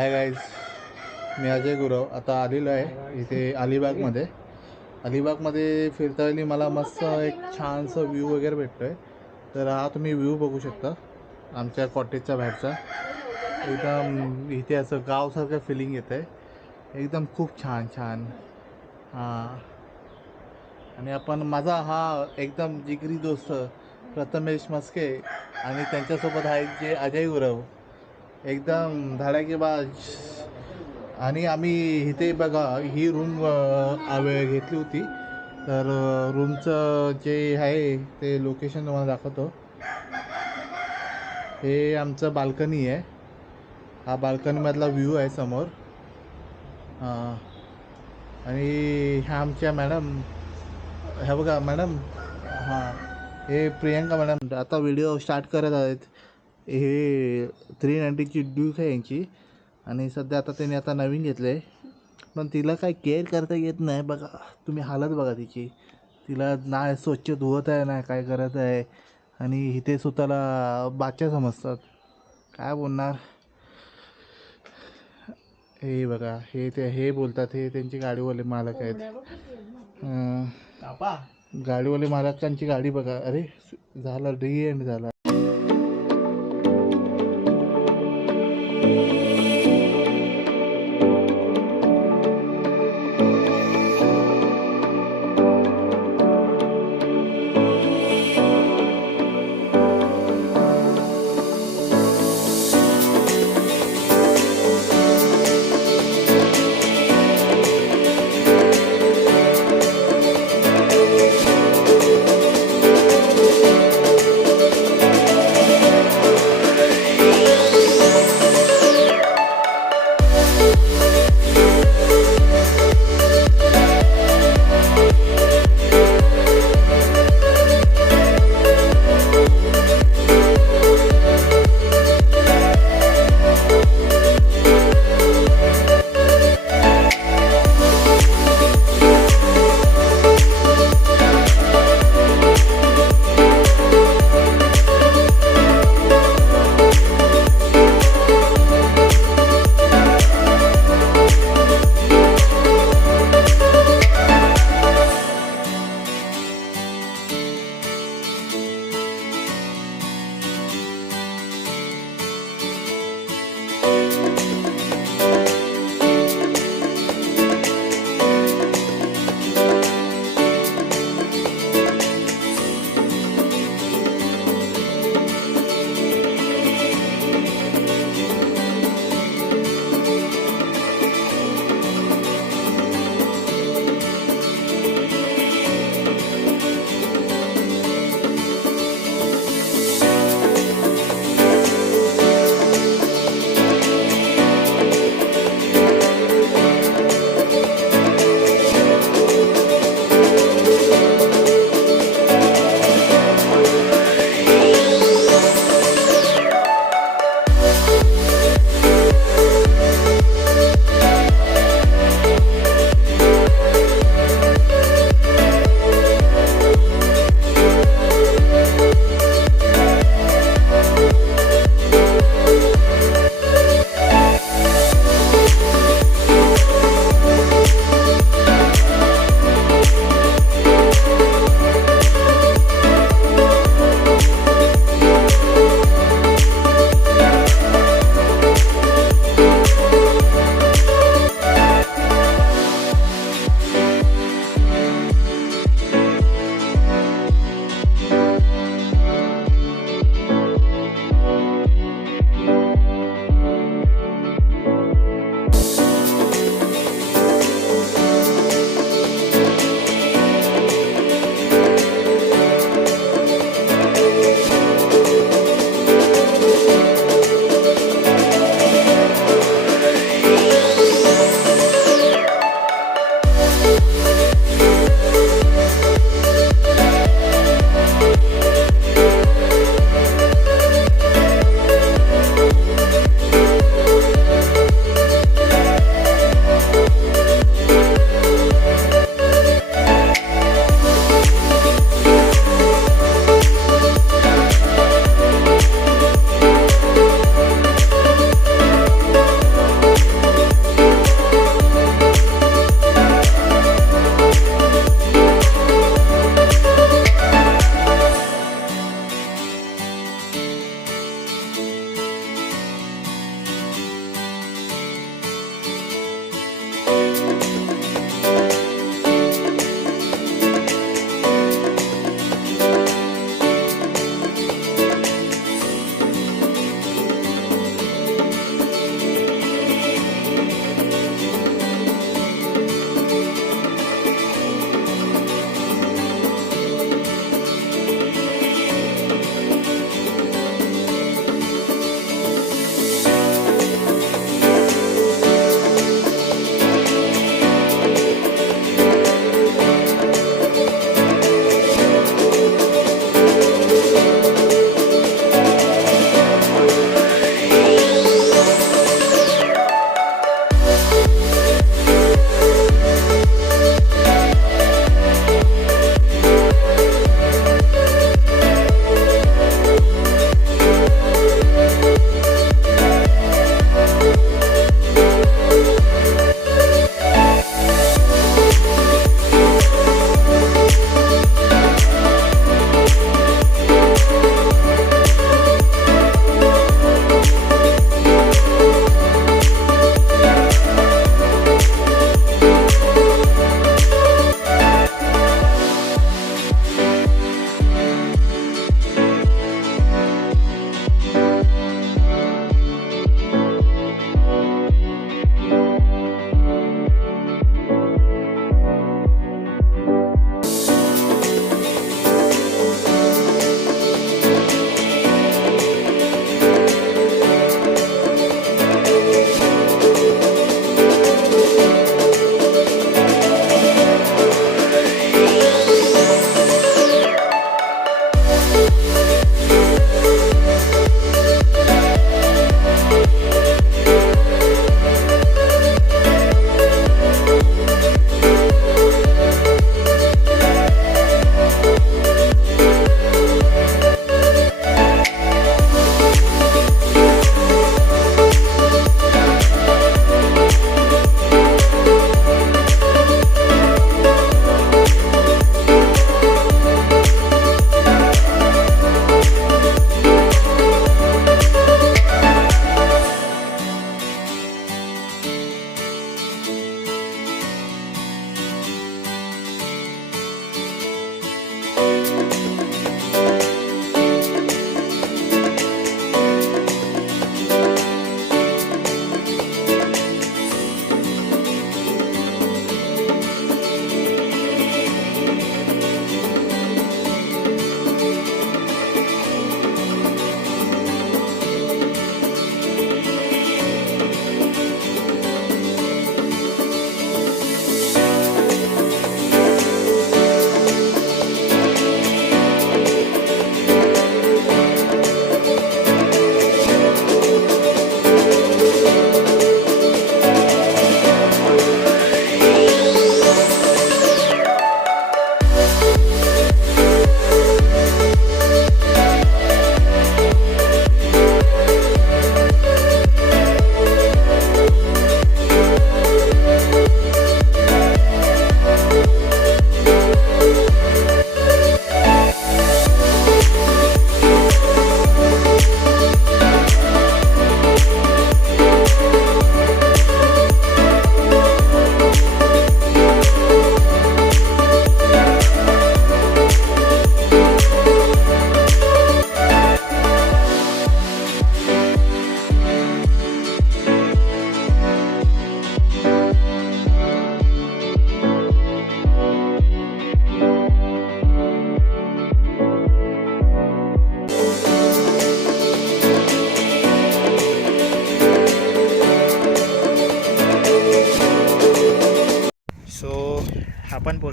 Hi guys, मी अजय गुरव. आता आलेलो आहे इथे अलिबागमध्ये. अलिबागमध्ये फिरता वेळी मला मस्त एक छानसा व्ह्यू वगैरे भेटतो आहे. तर हा तुम्ही व्ह्यू बघू शकता आमच्या कॉटेजच्या बाहेरचा. एकदम इथे असं गावसारखं फिलिंग येतं आहे, एकदम खूप छान छान. हां, आणि आपण माझा हा एकदम जिगरी दोस्त प्रथमेश मस्के आणि त्यांच्यासोबत आहेत जे अजय गुरव, एकदम धडाकेबाज. आणि आम्ही इथे बघा ही रूम घेतली होती. तर रूमचं जे आहे ते लोकेशन तुम्हाला दाखवतो. हे आमचं बाल्कनी आहे, हा बाल्कनीमधला व्ह्यू आहे समोर. हां, आणि ह्या आमच्या मॅडम, ह्या बघा मॅडम. हां, हे प्रियंका मॅडम आता व्हिडिओ स्टार्ट करत आहेत. हे 390ची ड्यूक आहे यांची, आणि सध्या आता त्यांनी आता नवीन घेतलं आहे. पण तिला काय केअर करता येत नाही बघा, तुम्ही हालत बघा तिची. तिला ना स्वच्छ धुवत आहे ना काय करत आहे. आणि इथे स्वतःला बाच्या समजतात, काय बोलणार. हे बघा, हे बोलतात, हे त्यांची गाडीवाले मालक आहेत. गाडीवाले मालकांची गाडी बघा. अरे झाला, डी एंड झाला.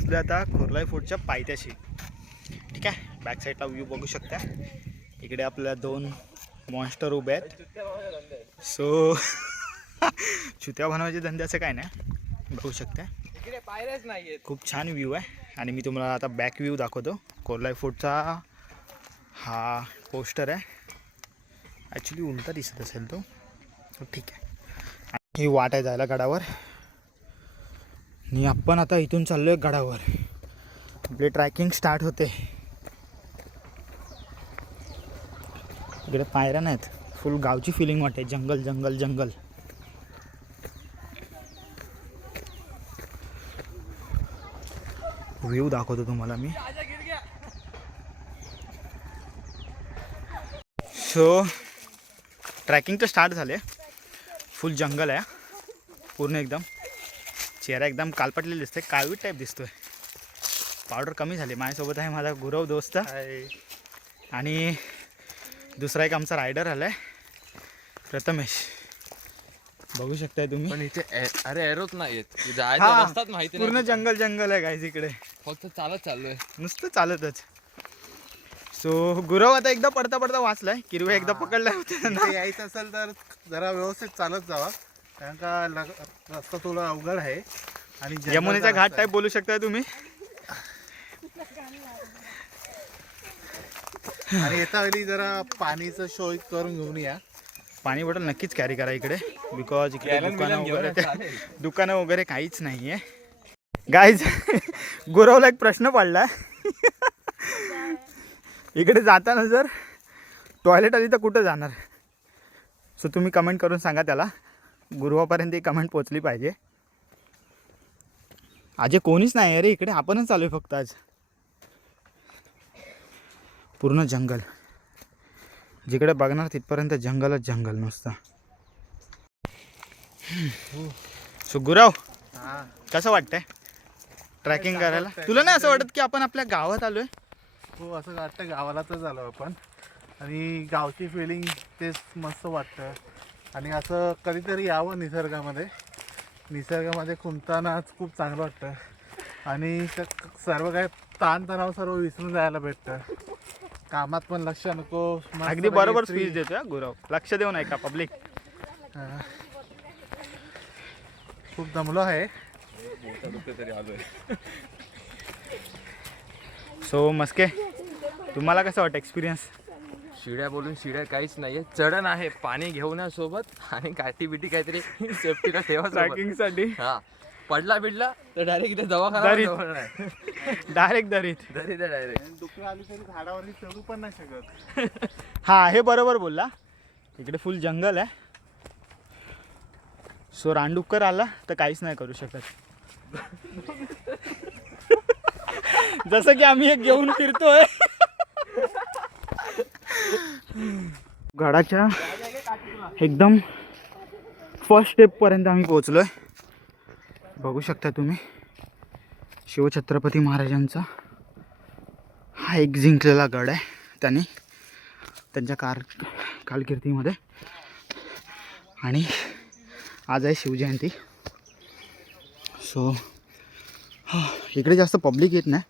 पोचलो आता कोर्लाई फोर्टच्या पायथ्याशी. ठीक आहे, बॅक साईडला व्ह्यू बघू शकता. इकडे आपल्या 2 मॉन्स्टर उभे आहेत. सो चुत्या बनवायचे धंदे असं काय नाही, बघू शकता. इकडे पायऱ्याच नाहीयेत. खूप छान व्ह्यू आहे. आणि मी तुम्हाला आता बॅक व्ह्यू दाखवतो. कोर्लाई फोर्टचा हा पोस्टर आहे. ॲक्च्युली उलटा दिसत असेल तो, ठीक आहे. ही वाट आहे जायला गडावर आणि आपण आता इथून चाललो आहे गडावर. आपली ट्रॅकिंग स्टार्ट होते. इकडे पायऱ्या नाहीत, फुल गावची फिलिंग वाटते. जंगल जंगल जंगल. व्ह्यू दाखवतो तुम्हाला मी. सो ट्रॅकिंग तर स्टार्ट झाले. फुल जंगल आहे पूर्ण. एकदम चेहरा एकदम कालपटलेला दिसतोय, काळवीट टाईप दिसतोय. पावडर कमी झाली. माझ्यासोबत आहे माझा गुरव दोस्त आणि दुसरा एक आमचा रायडर आलाय प्रथमेश. बघू शकताय तुम्ही. पण इथे अरे एरोच नाहीयेत. जायचं हा, रस्ताच माहिती पूर्ण नाही. जंगल जंगल आहे गाईज इकडे. फक्त चालत चाललोय. नुसतं चालतच. सो गुरव आता एकदा पडता पडता वाचलाय. किरवे एकदा पकडलाय होते. इथे यायचं असेल तर जरा व्यवस्थित चालत जावा, कारण का रस्ता थोडा अवघड आहे. आणि यमुनेचा घाट टाईप बोलू शकता तुम्ही. आणि येता वेळी जरा पाणीचं सोय करून घेऊन या. पाणी बॉटल नक्कीच कॅरी करा इकडे, बिकॉज इकडे दुकानं वगैरे काहीच नाही आहे गाईज. गुरवला एक प्रश्न पडला. इकडे जाताना जर टॉयलेट आली तर कुठं जाणार. सो तुम्ही कमेंट करून सांगा त्याला. गुरुवापर्यंत ही कमेंट पोचली पाहिजे. आज कोणीच नाही अरे इकडे, आपणच चालू आहे फक्त आज. पूर्ण जंगल, जिकडे बघणार तिथपर्यंत जंगलच जंगल नुसतं. सो गुरव, कसं वाटतंय ट्रॅकिंग करायला? तुला नाही असं वाटत की आपण आपल्या गावात आलोय? हो, असं वाटतं गावाला तर झालो आपण. आणि गावची फिलिंग तेच मस्त वाटतं. आणि असं कधीतरी यावं निसर्गामध्ये. निसर्गामध्ये खुंटतानाच खूप चांगलं वाटतं. आणि सर्व काय ताणतणाव सर्व विसरून जायला भेटतं. कामात पण लक्ष नको. अगदी बरोबर स्पीच देतोय गुरव. लक्ष देऊ नये का पब्लिक. खूप दमलो आहे. सो मस्के, तुम्हाला कसं वाटतं एक्सपिरियन्स? शिड्या बोलून शिड्या काहीच नाहीये. चढण आहे, पाणी घेऊन या सोबत आणि काठी बिटी काहीतरी सेफ्टीला ठेवा ट्रॅकिंगसाठी. हा, पडला बिडला तर डायरेक्ट इथे दवाखाना. डायरेक्ट दरीत. डायरेक्ट दुखी आली तरी झाडावरती चढू पण नाही शकत. हा, हे बरोबर बोलला. इकडे फुल जंगल आहे. सो रानडुक्कर आला तर काहीच नाही करू शकत. जसं की आम्ही एक घेऊन फिरतोय. गडाच्या एकदम फर्स्ट स्टेप पर्यंत आम्ही पोहोचलोय. बघू शकता तुम्ही. शिवछत्रपती महाराजांचा हा एक जिंकलेला गड आहे त्यांनी त्यांच्या कारकिर्दीमध्ये. आणि आज आहे शिवजयंती. सो इकडे जास्त पब्लिक येत नाही,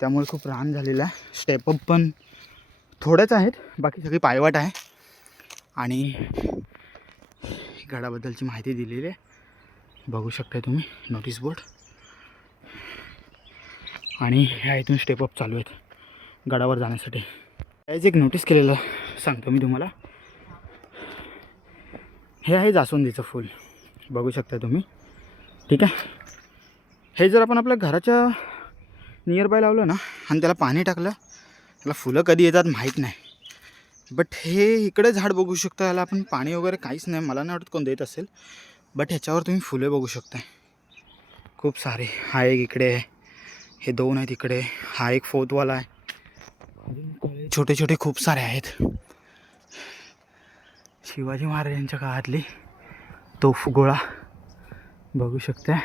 त्यामुळे खूप रान झालेलं आहे. स्टेपअप पण थोड्याच आहेत, बाकी सगळी पायवाट आहे. आणि गडाबद्दलची माहिती दिलेली आहे, बघू शकता तुम्ही नोटीस बोर्ड. आणि ह्या इथून स्टेपअप चालू आहेत गडावर जाण्यासाठी. याच एक नोटीस केलेलं सांगतो मी तुम्हाला. हे आहे जास्वंदीचं फूल, बघू शकता तुम्ही. ठीक आहे, हे जर आपण आपल्या घराच्या नियर बाय लावलं ना आणि त्याला पाणी टाकलं, त्याला फुलं कधी येतात माहीत नाही. बट हे इकडे झाड बघू शकता, याला आपण पाणी वगैरे काहीच नाही, मला नाही वाटत कोण देत असेल. बट ह्याच्यावर तुम्ही फुले बघू शकताय खूप सारे. हा एक इकडे आहे, हे 2 आहेत इकडे, हा एक 4थवाला आहे. छोटे छोटे खूप सारे आहेत. शिवाजी महाराजांच्या काळातली तोफ गोळा बघू शकता.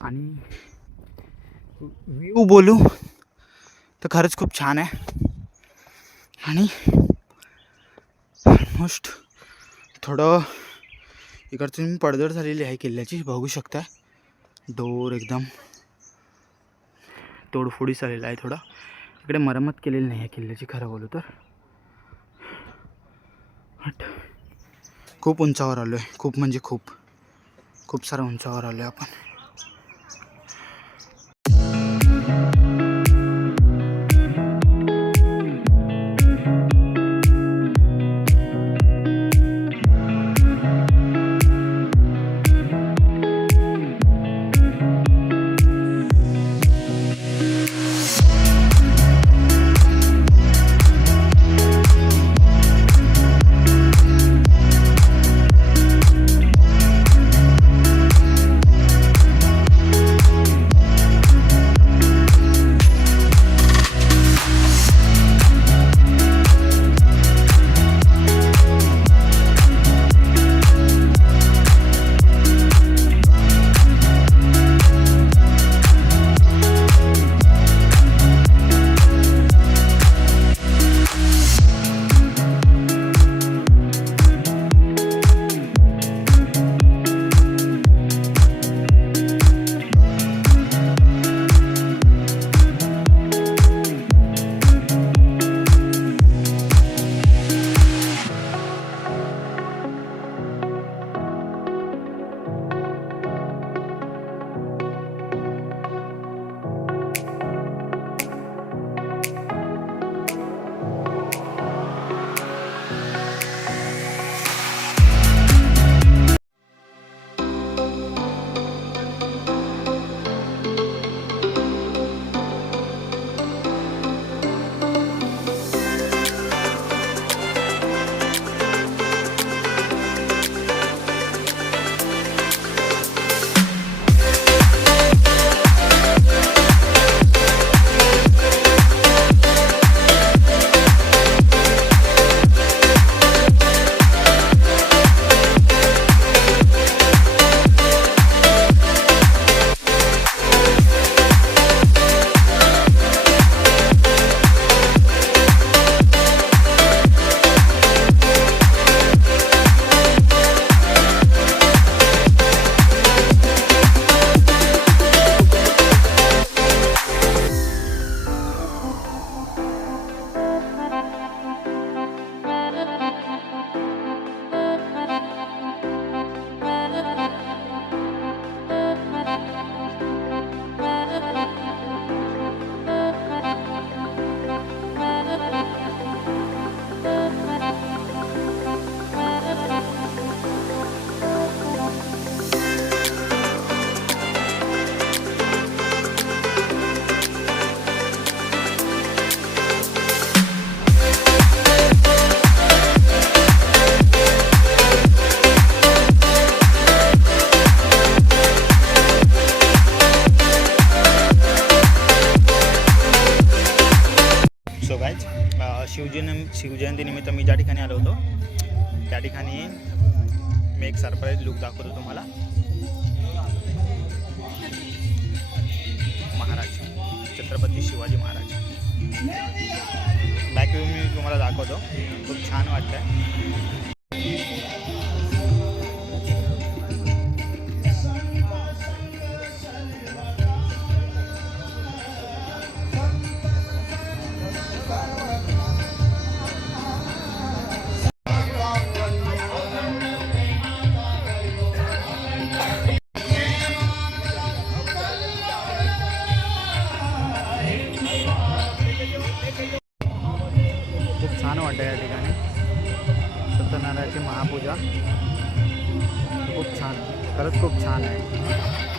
आणि व्ह्यू बोलू तर खरंच खूप छान आहे. आणि ऑलमोस्ट थोडं इकडचं पडझड झालेली आहे किल्ल्याची, बघू शकता. डोर एकदम तोडफोडी झालेला आहे थोडा. इकडे मरम्मत केलेली नाही आहे किल्ल्याची खरं बोलू तर. खूप उंचावर आलो आहे, खूप म्हणजे खूप सारं उंचावर आलो आहे आपण. शिवजयंतीनिमित्त मी ज्या ठिकाणी आलो होतो त्या ठिकाणी मी एक सरप्राईज लुक दाखवतो तुम्हाला. महाराज छत्रपती शिवाजी महाराज बॅक व्ह्यू मी तुम्हाला दाखवतो. खूप छान वाटतंय. खूप छान वाटतं या ठिकाणी. सत्यनारायणाची महापूजा खूप छान, खरंच खूप छान आहे.